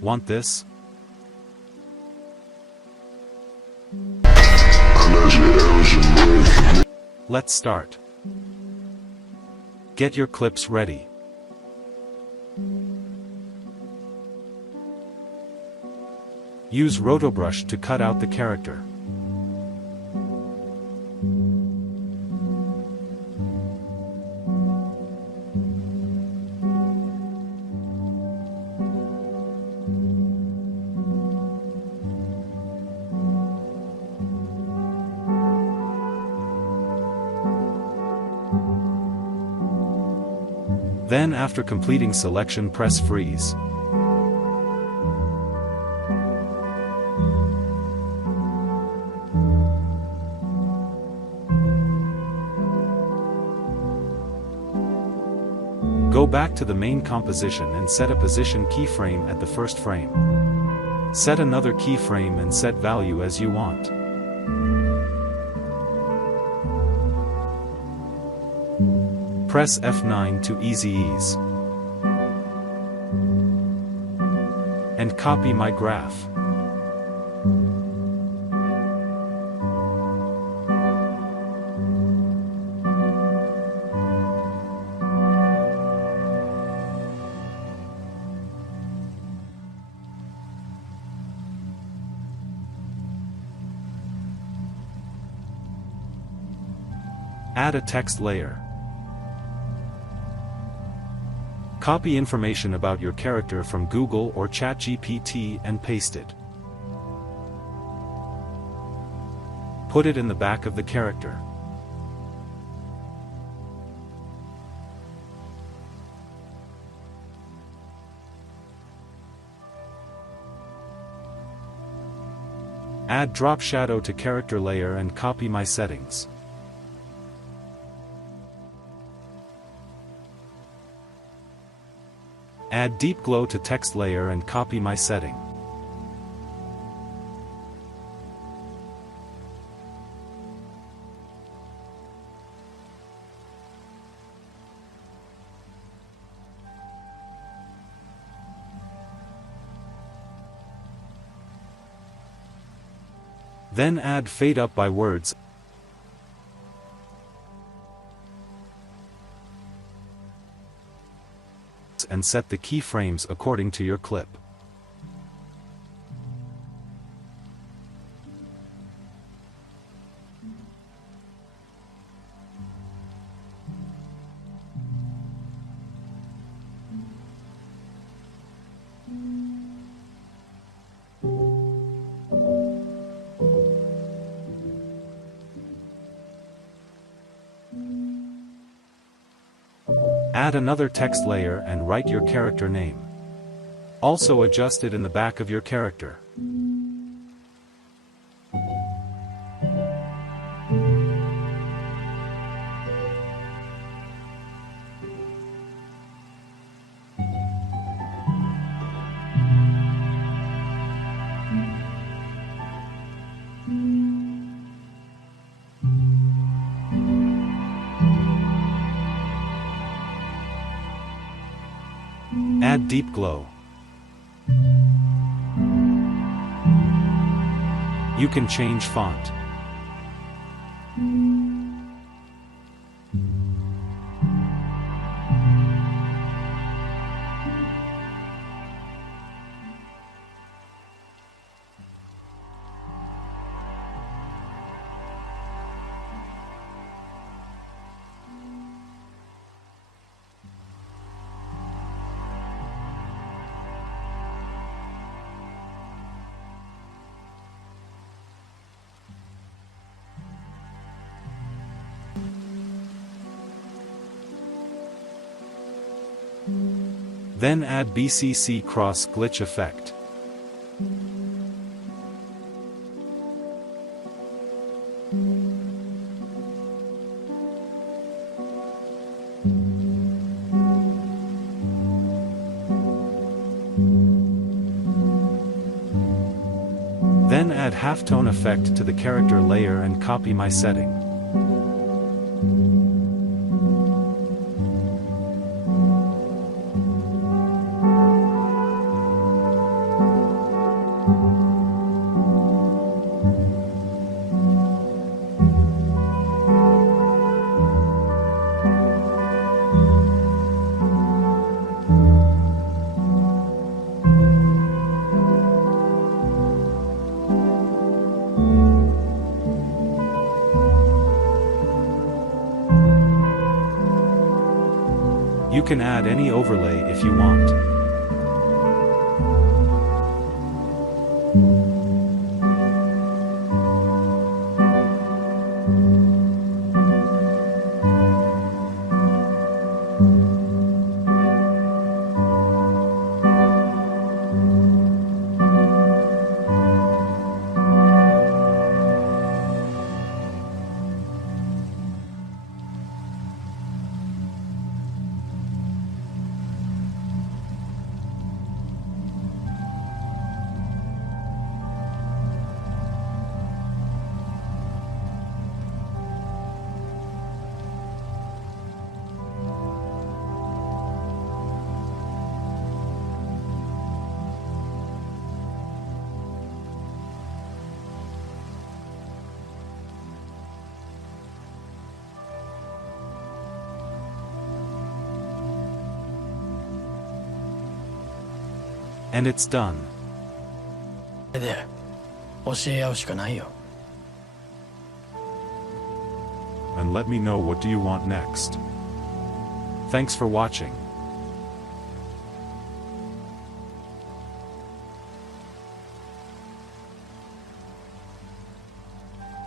Want this? Let's start. Get your clips ready. Use Rotobrush to cut out the character. Then after completing selection, press freeze. Go back to the main composition and set a position keyframe at the first frame. Set another keyframe and set value as you want. Press F9 to easy ease. And copy my graph. Add a text layer. Copy information about your character from Google or ChatGPT and paste it. Put it in the back of the character. Add drop shadow to character layer and copy my settings. Add deep glow to text layer and copy my setting. Then add fade up by words and set the keyframes according to your clip. Add another text layer and write your character name. Also adjust it in the back of your character. Add deep glow. You can change font. Then add BCC cross glitch effect. Then add halftone effect to the character layer and copy my setting. can add any overlay if you want. And it's done. で教え合うしかないよ。 And let me know what do you want next. Thanks for watching.